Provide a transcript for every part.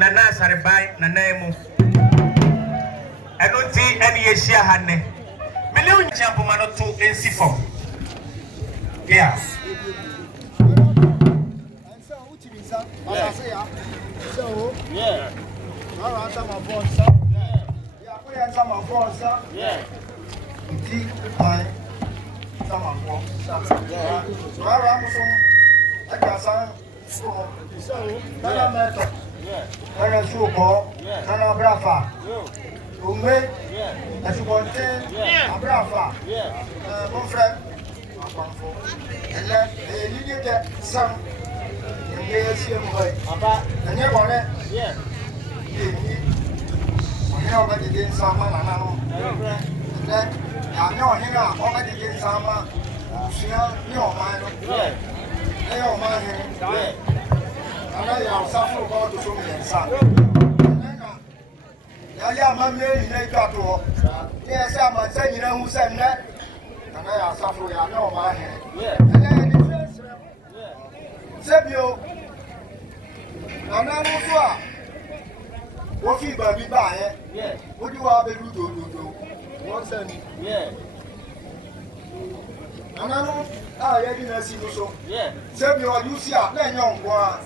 Nana Sarfro Baah III. Enunti eni yeshia hanne. Million champomano to NC form. Yeah. So, yeah. All right, some of us, yeah, we have some of us, yeah. Deep by some of us, yeah. So, I got some. So, Nana Method, Nana Suko, Nana Brafa, Ume, as you want to, Brafa, my friend, and then you get some. And you want it? Yeah. I know what you did, some and then I know him already did some. Your mind, your mind, and I am suffering about the woman, son. I am a million acre. Yes, I'm a saying, you know who said that? And I am suffering, I know my hand. Yeah. Sebio, Nana Sarfro, what you baby buy? Yeah. What you are able to do? What's any? Yeah. Nana, I didn't see you so. Yeah. Sebio, you see a man young one.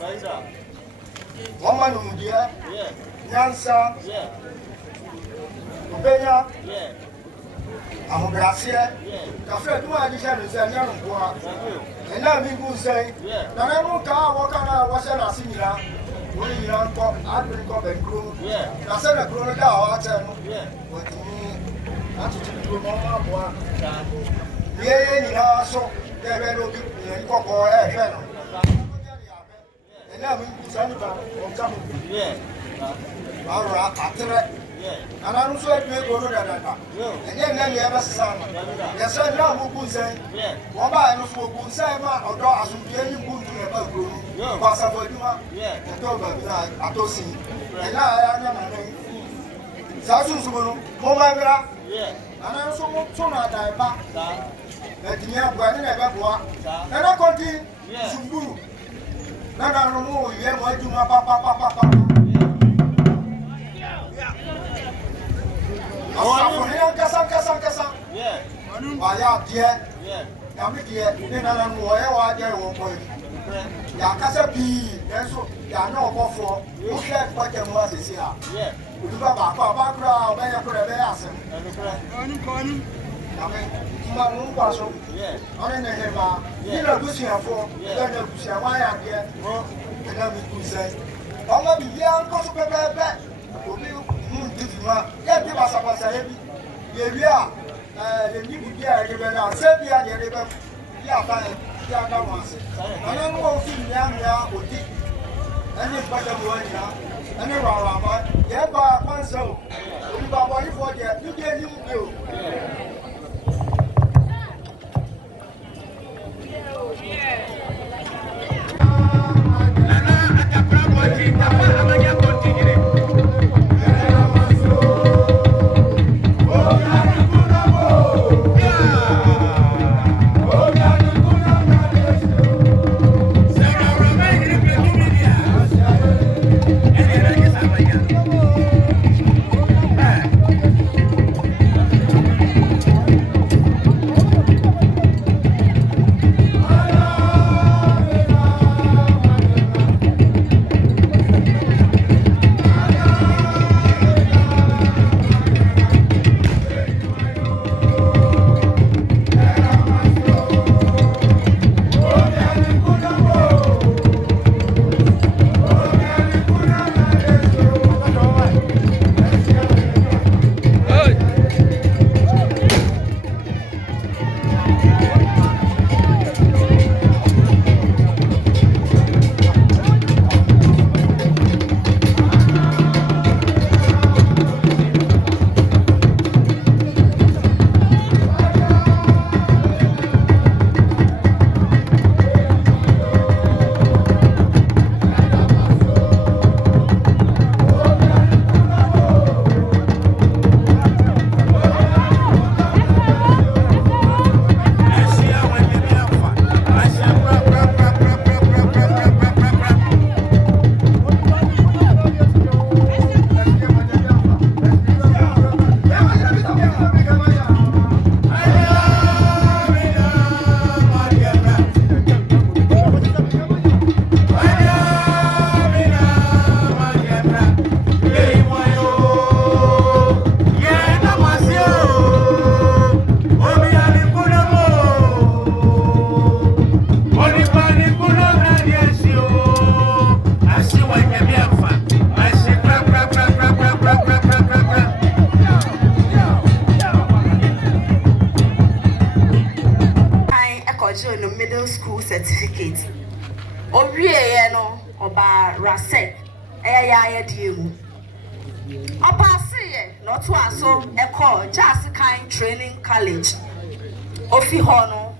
Woman, dear. Yeah. Yansa. Yeah. Ubenya. Yeah. I'm a Gracia. The friend who I decided to say, young one. And now people say, I don't care what kind of was a similar. When you don't come, I drink up and crew. I said a crew down, I tell you. But to me, that's to do more. Yeah, so they will look at the or air. And now we send about coming. Yeah. All right, after and I'm so happy to go to that. And then you have a son. Yes, I know who could say, well, I know who could say, or do as we get you good to the room. Pass up for you, and talk about I don't see. And I am not a Sasu, Momagara, and I'm so much sooner than I back. Let me have one in a back. And I continue to do. Nana, no more, you have what you want, papa. Kasa. Yeah. Why are dear? Yeah. Yamikia, then I don't know why I won't point. Yakasa, and so you are no for. You said what your mother is here. Yeah. You have a papa, where you could have asked him. I mean, my own person. Yeah. I don't know. You know, pushing for. You don't know why I'm here. And then we could say, I'm not the young person back. Yeah, give us a heavy. Yeah, the new year, you better say, yeah, yeah, once. I don't know if you are with it. And it's better one now. And around, yeah, but one so. You got what you forget, you get you do. certificate. Owie no oba rasek ya diemu. Oba say no to aso eko just kind training college. Ofi ho no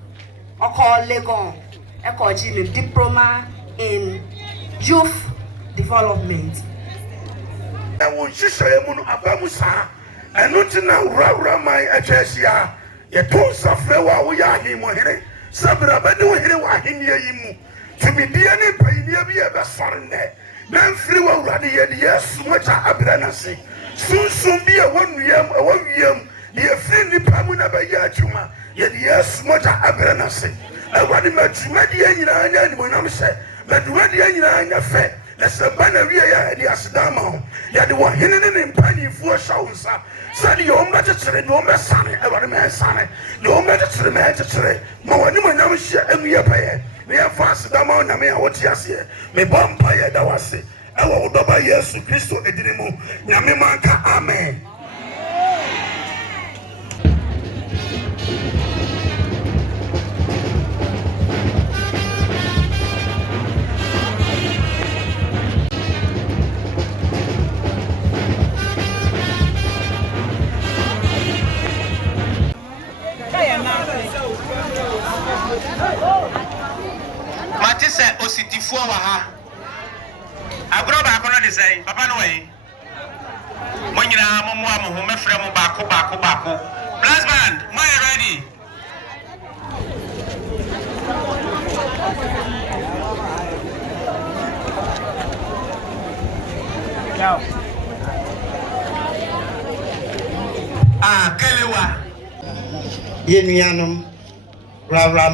oko Legon eko ji diploma in youth development. I want to say abamusa enotina Worawora my achesia ye to safre wa wo ya him here sabra bani wo here wa him ye yimu timidia ne painia bi e be sorne na free wa urade ye de yesu mocha abra na se sunsun bi e wonwiem ye free ni pamu na ba ya adwuma ye de yesu mocha abra na se awade matuma de nyina anya ni monam se maduwa de nyina anya fe na sabana wiya ya de asidama ya de wo hene ne mpani fu shawunsa sadi yo mba tetere no mba sane awade me sane no mba tetere me tetere ma woni monam hye amuye paye me ya fa asidama na me ya woti ase me bompa ya da wase ewo udoba Yesu Kristo edinimu nyame manka amen. Matisa ositifo wa ha agro ba ko no de say papa no we mo nyina mo ho mefrɛ mo baako blast band mo ready now kelewa yenuanom Worawora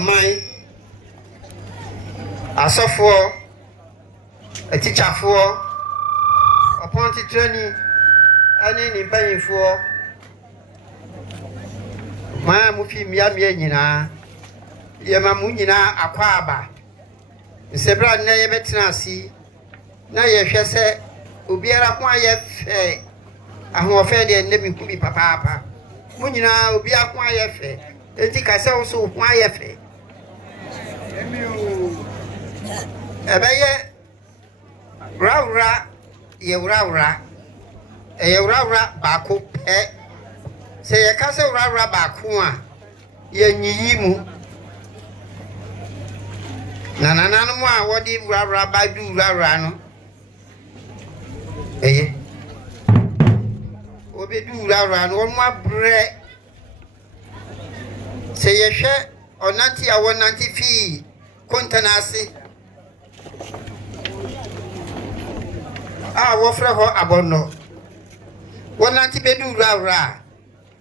Asafo a teacherfo appointed training ani ni bayinfo ma mu fi miamia nyina ye ma mu nyina akwa aba nsebra na ye betena asi na ye hwɛ sɛ obiara ho ayɛ fɛ ahoɔfɛ de ne mi ku bi papa mu nyina obiara ho ayɛ fɛ enti ka sɛ wo so ho ayɛ fɛ ebeye Worawora ye Worawora baako pɛ sɛ ye ka sɛ Worawora baako a ye nyiyi mu na nananom a wodi Worawora ba du Worawora no obedu Worawora no won abrɛ sɛ ye hwɛ onanti a wonanti fi kontanase wofre ho abono wonanti bedu Worawora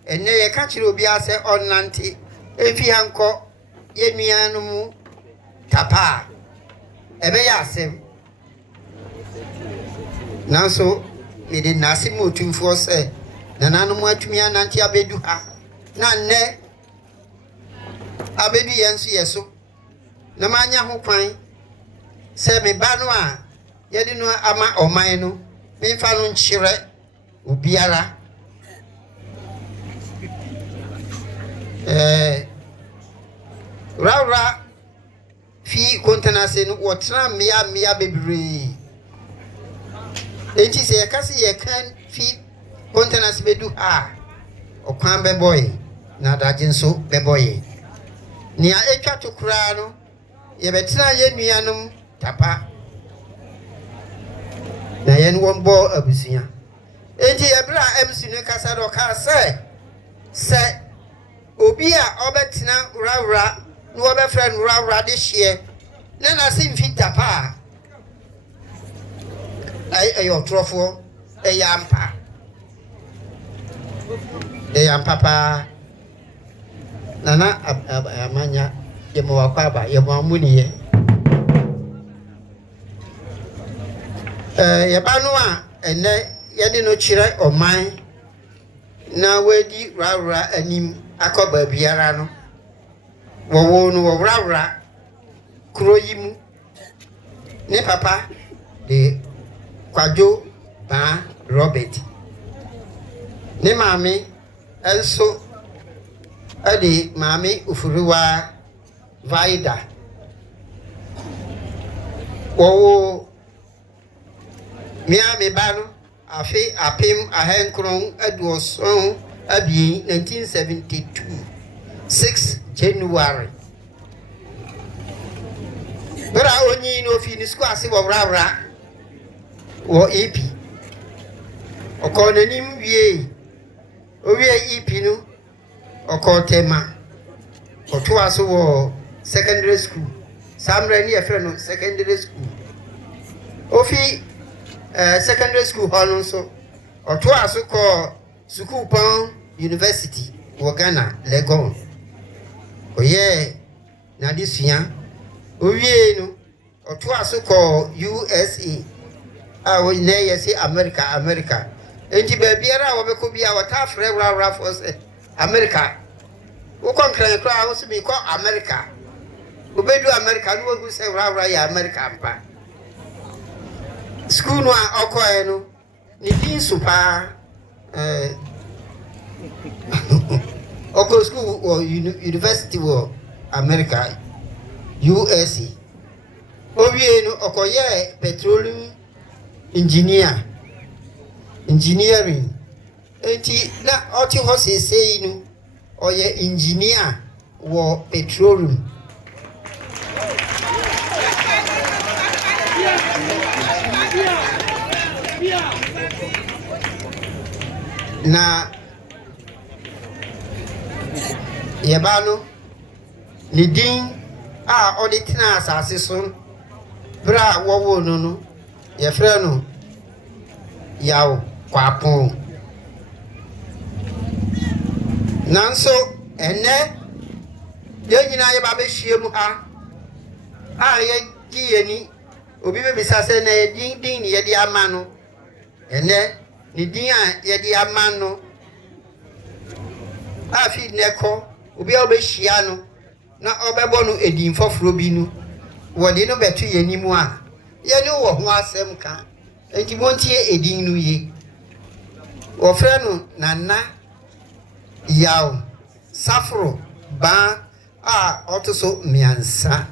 enne ye ka kire obi ase onanti efi hanko ye nuanu mu tapa ebe ya asem nanso me de nase mu otumfo se nananu mu atumi ananti abedu ha na nne abedu yensu yeso na manya ho kwan se me ba no a yedi no ama oman no me fa no nkyere obiara Worawora fi kontanase no wotran mia bebre enti se yakase ye kan fi kontanase bedu ha okwan beboy na dagyenso beboy nia etwa tokura no ye betena ye nuanom tapa na yen won bo abusia enti ebra MC no kasa do ka se obi a obetena Worawora no obefra Worawora de hye na na se mfi tapa ayo trofo eyampa papa nana amanya ye mo wakwaba ye mo amuniye ye banu a ene ye de no kire oman na wedi Worawora anim akoba biara no wo no Worawora kroyimu ne papa de Kwajo Baah Robert ne mami also ade mami Ufuriwa Vaida wo mia me ba no afi apem ahenkron aduoson abi 1972 6 January bra onyi no fi ni school ase wo Worawora wo EP okonanim wie owie EP no okotema oto aso wo secondary school samra ni efre no secondary school ofi secondary school hono so oto aso ko school pon university wo Ghana Legon oye na disua owie no oto aso ko USA wo na yesi America enti ba biara wo beko bia wo ta frɛ Worawora for America wo konkran kra wo se bi ko America wo bedu America no wo se Worawora ya America mpa school no a okoe no ni din supa oko school or university wo America USA owie no okoye petroleum engineering enti na oti ho sesei no oye engineer wo petroleum na yebano ni din a auditina asase so bra wo no ye frɛ no yawo kwapon nanso ene ye nyina ye ba be hwie mu ha a ye gieni obi be bisa se na ye din ni ye di ama no ene ni din a ye di ama no a fi neko obi a be hwia no na obebo no edin foforo bi no wo di no betu ye ni mu a ye ni wo ho asem ka enti montie edin no ye wo frɛ no Nana Sarfro Baah a otoso miansa